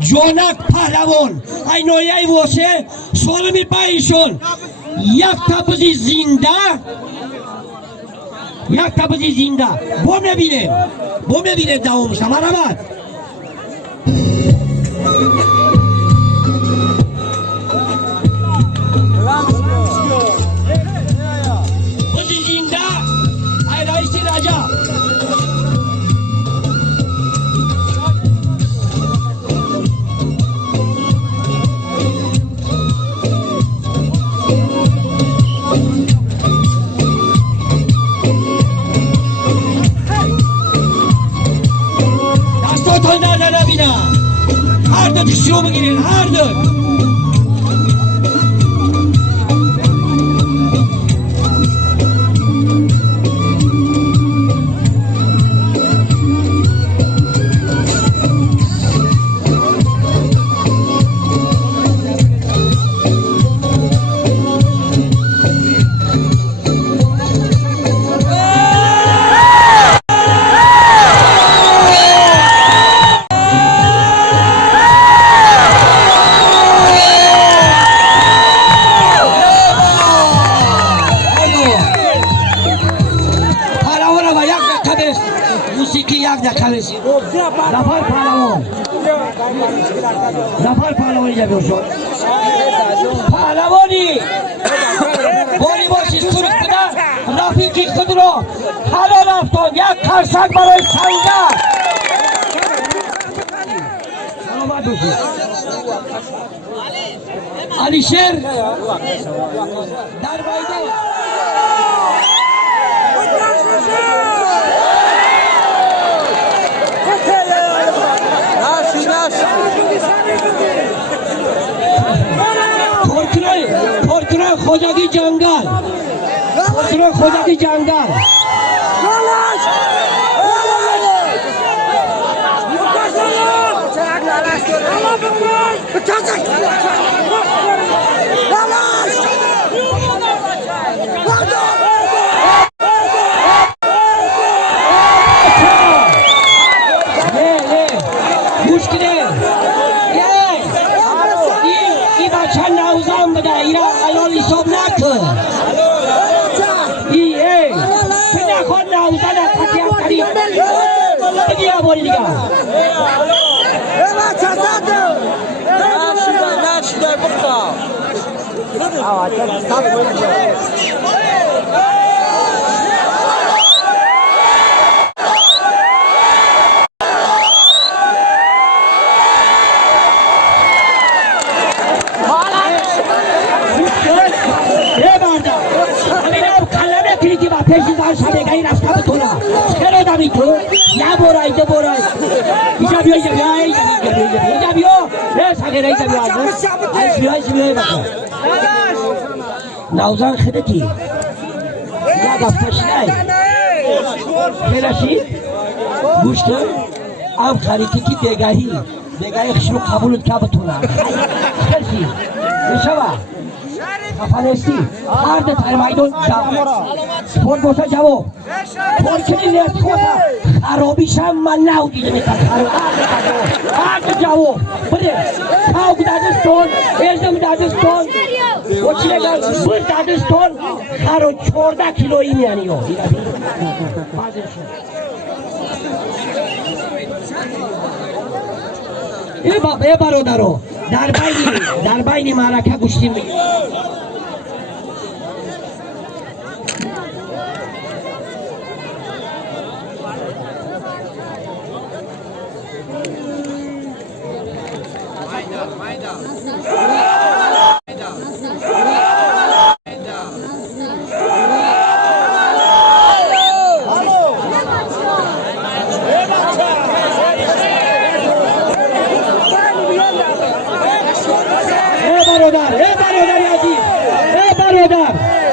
جونک پهلوان ای نویه واسه سالمی پایشون یک تبوزی زنده با میبینه دوام شما رمد بوزی زنده ای رئیسی راجا هر دو تشو بگیرین هر دو زفر پهلوانی جا بیوشون پهلوانی باری باشی سرک بده رفیقی خود رو حالا رفتان یک خرسک برای سنگه سلامت باشید علی شیر در بایده کنترل خوجاگی جنگل نوزان خدتی یا دفتش نای خیرشید گوش کن ام خریتی کی بگاهی خشنو قبولت که بتونه خیرشید بشوه خفنستی هر ده تای مایدون فون بوسا جواب فون کنی لیت خوزا خرابیشم من نو دیده میکن هر ده جواب بده تاوک دادستون ازم دادستون و چی نگل بر دادستون خرو 14 کیلویی میانی یو ای برادرو در بین معرکه گوشتین میگه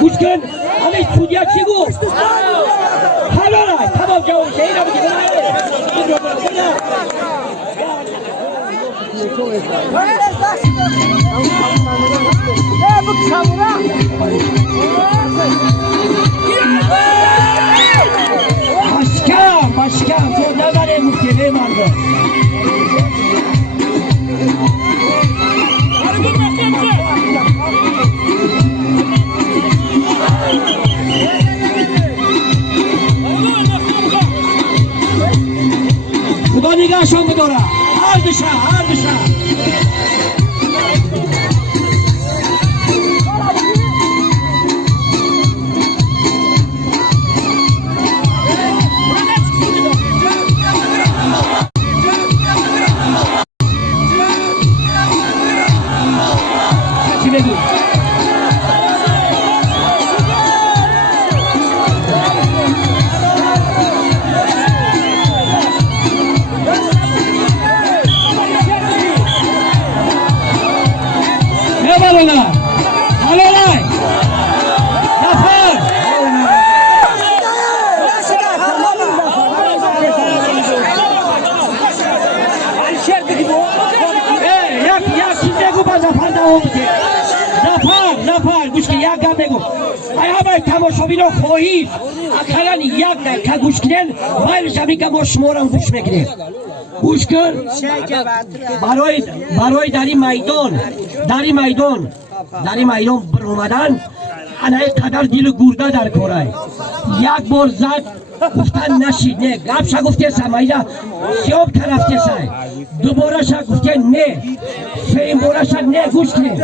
گوش کن همه سودیا چی گفت حالا نه تمام جواب شهید هم که مشکم تو نبره نشان بداره هر دشه چی بگی؟ Balona! Balona! Zafer! یک چیز بگو با زفر دوام بده زفر گوش که یک گم بگو همه تماشابین خواهید اکران یک نه که گوش کنن باید زمین که ما شمارم گوش میکنیم گوش کن برای در این میدان برآمدن انا قدر دیل گورده در کاره یک بار زد گفتن نشید نه گپشا گفته سمایده سیاب طرفته سای دوباره شا گفته نه سیم باره شا نه گوش کنین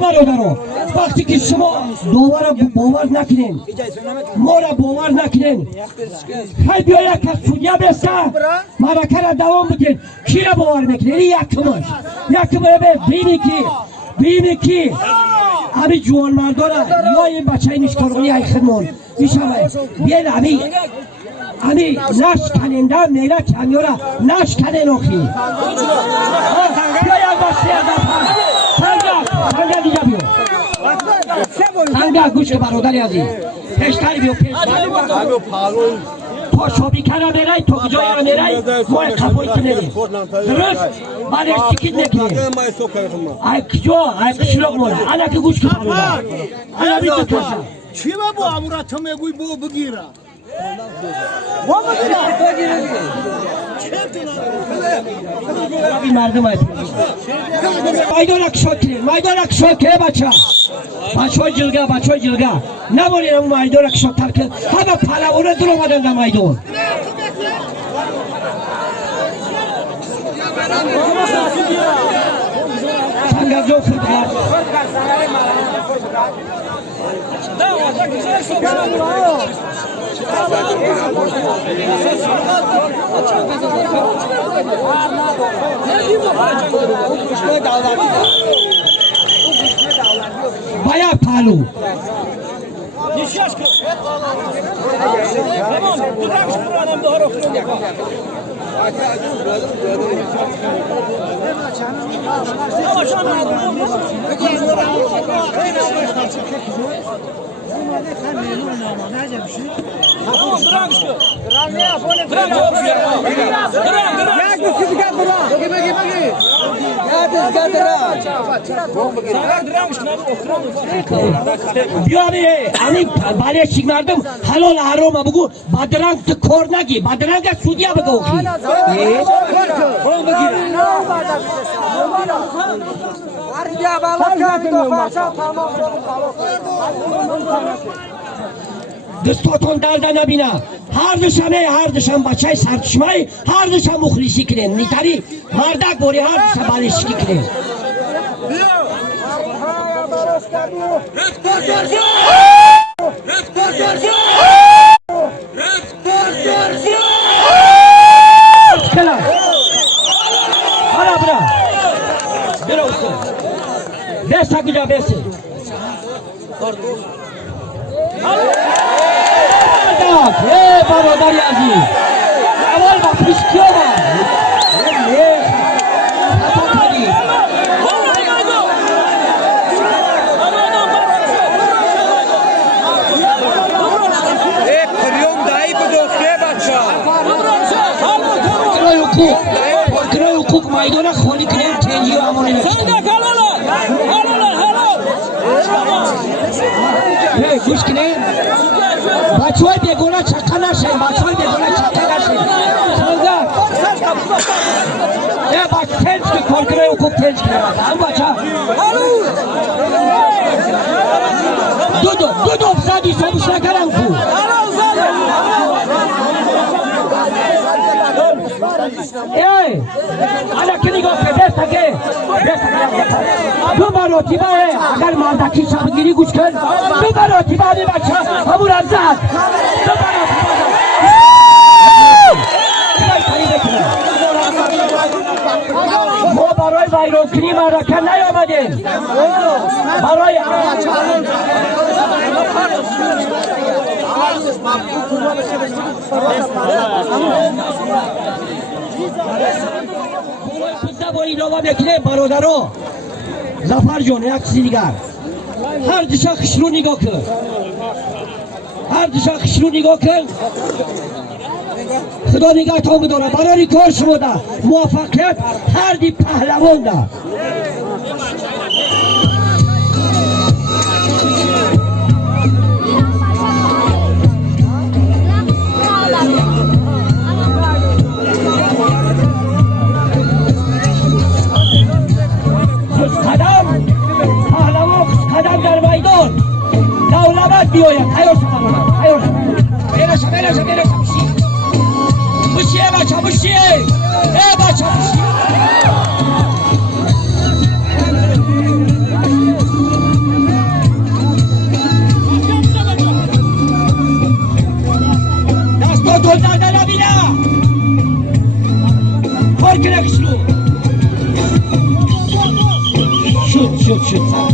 برادرو وقتی که شما دوباره باور نکنین ما را باور نکنین خیلی بیا یک سودیا بسته مرکه را دوام بدین کی را باور میکنین یکمش بینی کی همی جوان مرداره یا این بچه این اشکارونی های خدمون میشمه بیل همی نش کننده میره کنیورا نش کنن اوخی بیا یک بسته سنگه دیگه بیو سنگه گوش که برادری ازی پیشتری بیو تو شابی کنه میره تو کجایی رو میره ما خفایی کنه درست من استیکید نکنه ای کشلوک مونه انا که گوش که برادر انا بیتو کسا چی با امورا تو میگوی بو بگیره این مردم هست مایدان اکشاد که بچه های جلگه نبارین همون مایدان اکشاد تر که همه پلوانه دل آمدن در مایدان سنگرزو خودکار بایا پالو بیاره همین برای چیک مردم حلال حرام بگو بدرنگ تو کار نگی بدرنگ سودیا بگو خی دستاتون درد نبینه هر دشم بچه سرچشمه هر دشم مخلصی کنین نیتاری مردک باری هر دشم بالشکی کنین بیسته کجا بیسته برادری عزیز اول با پیشکیو پرکرای حقوق مایدان خالی کنیم تنجی و امانی نشتیم گوش کنیم بچه های بیگونه چکه نشیم بچه تنج که پرکرای حقوق تنج کنیم هم بچه دو افزادی سابش نکرم کو ای حالا که نگاه که دست که دو مراتبه اگر مالدکی شبگیری گوش کن دو مراتبه همه بچه همون هم زد دو مراتبه ما برای ویرانکنی معرکه نیامدیم برای با این را بکنه برادرها زفر جان یک چیزی دیگر هر دشا خشرو نگاه کن هر دشا خشرو نگاه کن خدا نگاه تا بداره برای کار شما ده موفقیت هر دی پهلوان ده بیاید تیار شما تیار شما بیرش بوشیه بچه بوشیه بچه بوشیه دستا تول داده نبینه کار کنه کشلو شد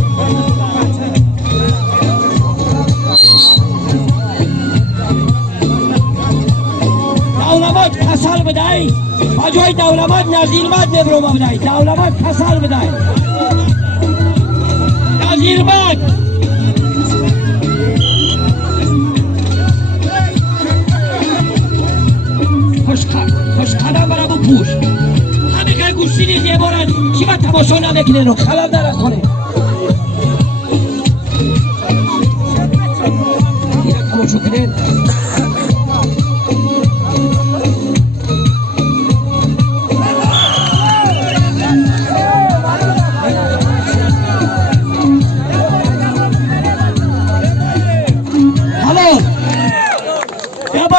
دولمات کسال بدهی بجای دولمات نزیرمت نبرومه بدهی دولمات کسال بدهی نزیرمت خوش قدم برم و پوش همه که گوشتینی زیبارن چی با تماشا نمیکنه رو خلال درست کنه دیگه تماشا کنه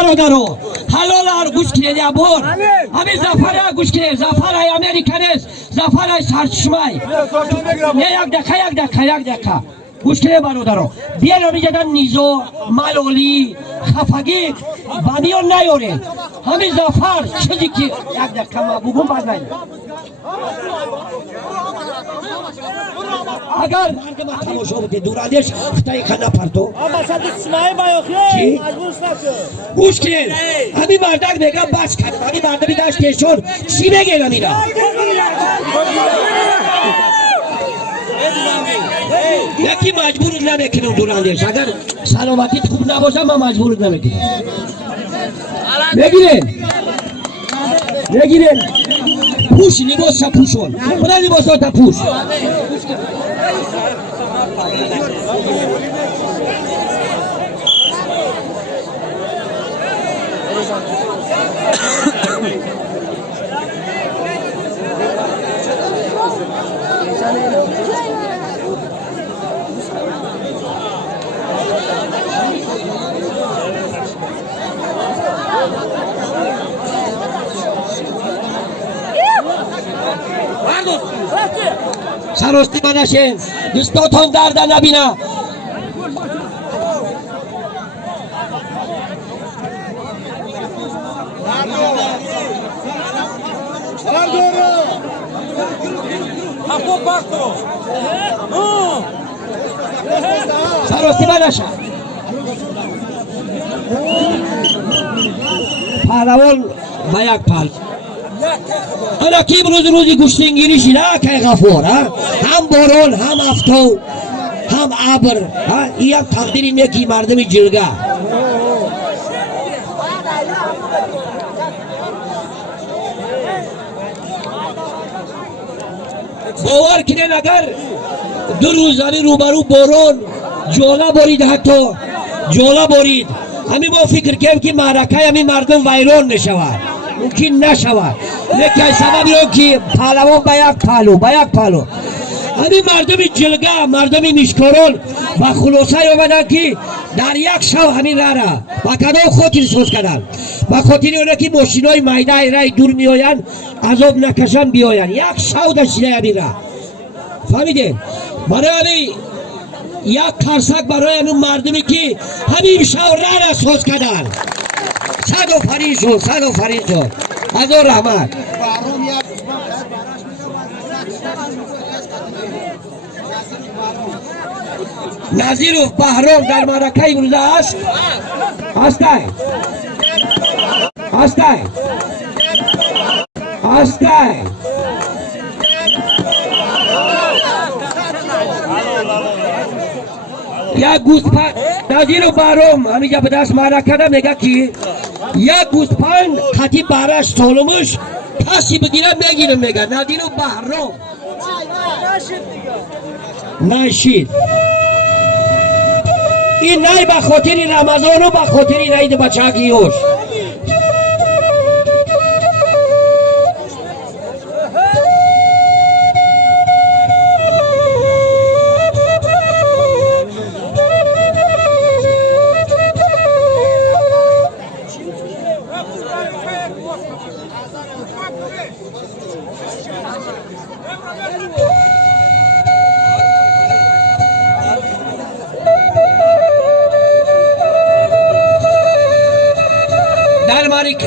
برادرو حلال هر گوش کنید یا بور همین زفر ها گوش کنید زفر های امریکن است زفر های سرچشمه یک دقیقه گوش کنید برادرو بیان رو جدن نیزو ملالی خفگی بانیان نیاره همین زفر چیزی که یک دقیقه ما بگم باز نید اگر مردم تماشا بده دورانش خطای خنده پرتو چی؟ گوش کنید همین مردک بگم بس کنم همین مردمی داشتشون چی بگه نمیرا یکی مجبورت نمیکنم دورانش اگر سلامتیت خوب نباشه من مجبورت نمیکنم بگیرین پوش لباس ها پوشون خدا لباس ها تا پوش سراستی منشین دستاتون درده نبینه سراستی منشین پهلوان با یک پل حالا کی روزی گوشتینگیری شده که غفور هم بارون هم افتو هم ابر این یک تقدیری میگی مردم جلگه باور کنین اگر دو روزانی روبرو بارون جولا بارید حتی جولا بارید همین ما فکر کنیم که معرکه همین مردم ویران نشود ممکن نشود لیکن سبب رو که پهلوان با یک پالو همین مردم جلگه مردم میشکاران و خلاصه آمدن که در یک شب همین را با کدام خاطر سوز کردن با خاطر اونا که ماشینای میده رای دور میآین عذاب نکشن بیاین یک شب داشته همین را فهمیدین برای همین یک قرصک برای اون مردمی که همین شب را سوز کردن صد و فرین شد صد و فرین شد از اون رحمت نظیر و بهرام در معرکه امروز است هسته یک گوسپند نظیر و بهرام همینجا به دست معرکه ده میگه که یک گوسپند خطی برش سالمش کسی بگیره میگیره میگه نظیر و بهرام نشید این نای به خاطر رمضان و به خاطر عید بچگیوش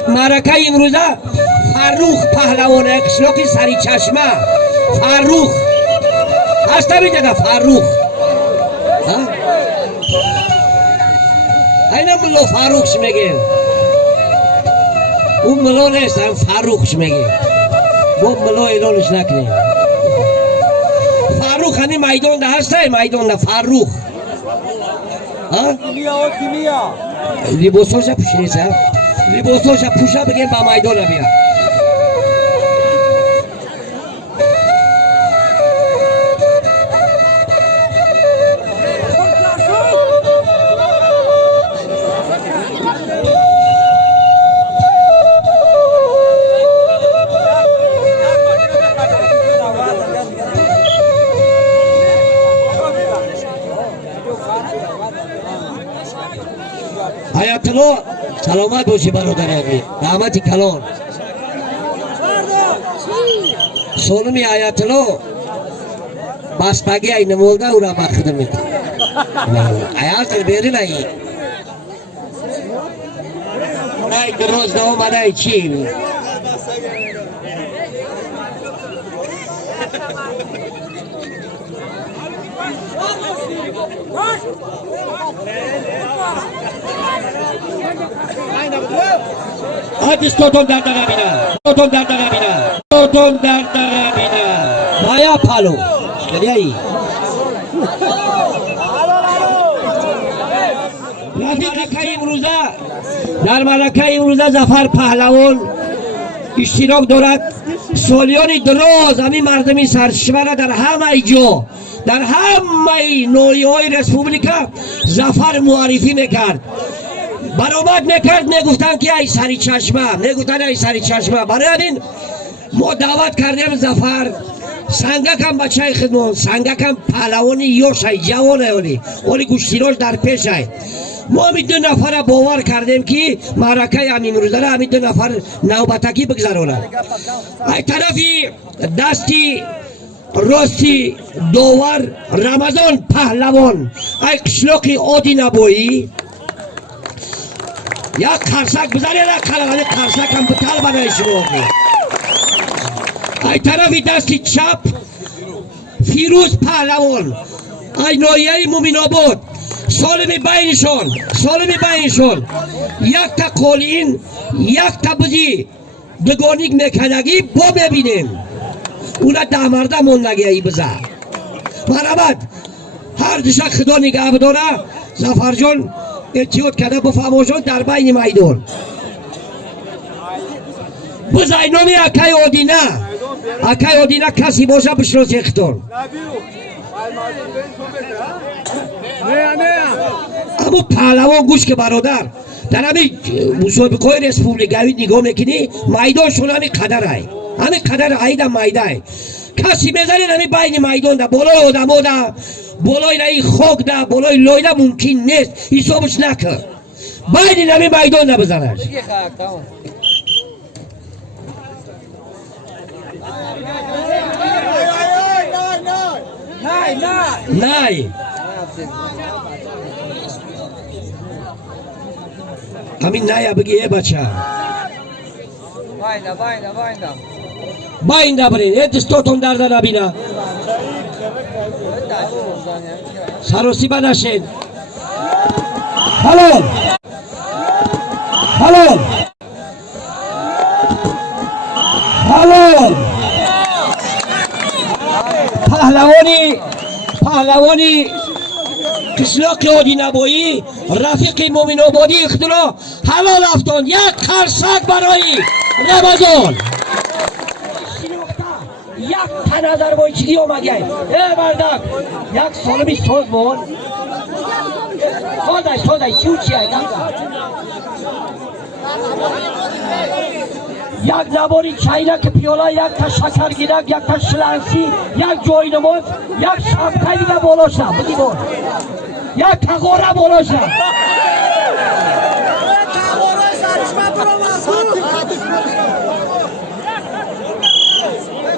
معرکه امروزه فروخ پهلوان اکشلاقی سری چشمه فروخ هست نمیده فروخ اینه ملا فروخش میگه اون ملا نیست هم فروخش میگه با ملا اعلانش نکنه فروخ هنی میدان ده هسته میدان ده فروخ لباساش پوشیده لباساش پوشه بگیم با میدان بیا حیاتلو سلامت باشی برادر رحمتی کلان سالمی حیاتلو بستگی ای نمولده او را مخدم میکنه حیات بیری نایی نای دروز نه اومده چی Hadi stotun derde kabine. Stotun derde kabine. Stotun derde kabine. Maya palo. Nereye iyi? معرکه امروزه در معرکه امروزه ظفر پهلوان اشتراک دارد سالیان دراز همین مردمی سرشور در همه جا در همه نوعی‌های رسپوبلیکا ظفر معرفی میکرد برآمد میکرد میگفتن که ای سری چشمه میگفتن ای سری چشمه برای همین ما دعوت کردیم ظفر سنگک هم بچه خدمون سنگک هم پهلوانی یوش های جوان اولی اولی گوشتیناش در پیش های ما همین دو نفر باور کردیم که معرکه همین روزه را همین دو نفر نوبتکی بگذرونن ای طرفی دستی راستی داور رمضان پهلوان ای قشلاقی آدی نبایی یک قرصک بزنی یک کلمه قرصک هم بطل بنای شما ای طرفی دستی چپ فیروز پهلوان ای نایه مومین آباد سالمی بینشون یک تا قولین یک تا بزی دگانیک میکنگی با ببینیم اونا ده مرده موندگی ای بزه مرحبت هر دشک خدا نگه بداره ظفر جان اتیاد کرده بفهموشان در بین میدان بزای نامی اکای آدینه کسی باشه بشناسی اختار اما پهلوان گوش که برادر در همین مسابقه رسپوبلیکایی نگاه میکنی میدانشون همین قدر های همین قدر عید هم میده های کسی میزنید همین بین میدان در بالای آدم ها در بالای نهی خوک نه بالای لایده ممکن نیست حسابش نکن باید این همه میدان نبزنش نه همین نه بگی ای بچه باینده برین دستاتون درد نبینه سروسیبه نشین حلال حلال حلال پهلوانی قشلاق عادی نبایی رفیق مومن آبادی اختراع حلال افتان یک قرصک برای رمضان یک تن آذربایجانی آمده ای بردک یک سالمی ساز بون سازای چیو چیه یک نباری چینک پیالا یک تا شکر گیرک یک تا شلنسی یک جای نماز یک شمکه دیگه بالاش نه بگی بار یک تقاره بالاش نه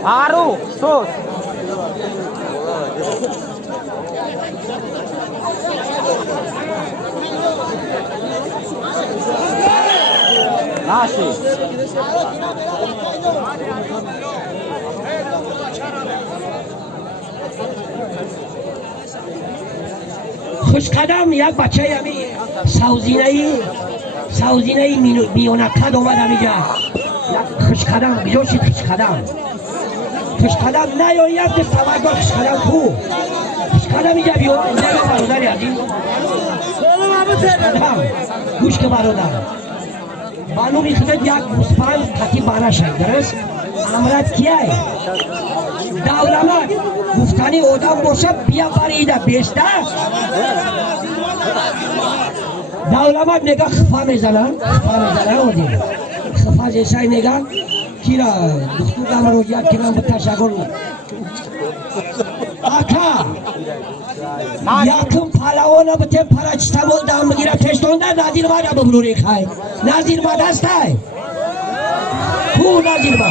Aru, sus. Nasi. خوش قدم یک بچه همی سوزینه میونکد اومد همیجا یک خوش قدم بجاشید خوش قدم خوش قدم نه یا یک دست تبرگاه خوش قدم خوب خوش قدم اینجا بیاد اینجا برادری هستیم خوش قدم گوش که برادر بانو میخواد یک بوسپند قطی بانه شد درست امرت کیه دولمت گفتنی آدم باشه بیا فریده بیشتر دولمت نگاه خفا میزنن خفا جیسای نگاه کیرا دختو دم رو یاد کیرا به تشکر آکا یکم پهلوانا به تیم پرچتمال دام بگیره تشتونده نظیر ما را ببروری خواهی نظیر ما دست های کو نظیر ما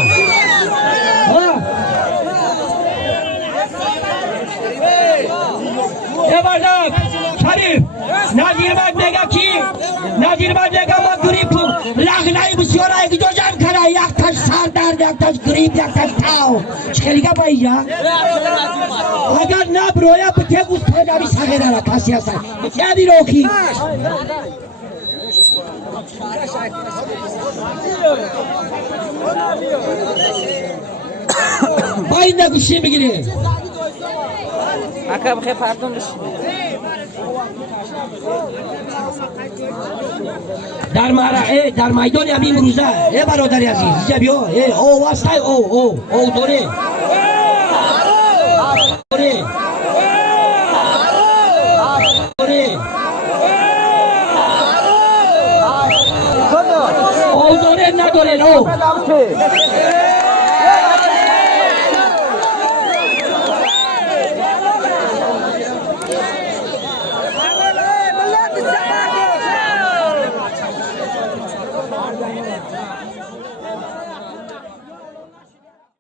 یه بردم شریف نظیر ما نگه کی نظیر ما نگه ما گریب لغنه بسیار ایک دو جمع کنه یک تاش سر درد یک تاش گریب یک تاش تاو چکلی که باید اگر نبرویا به تگوز پنجابی سگه داره کسی هستن یادی روکی باید نگوشی بگیری Akab khe pardon bishim. در میدان همین روزه برادری عزیز اینجا بیا او واسطه او دوره او دوره نداره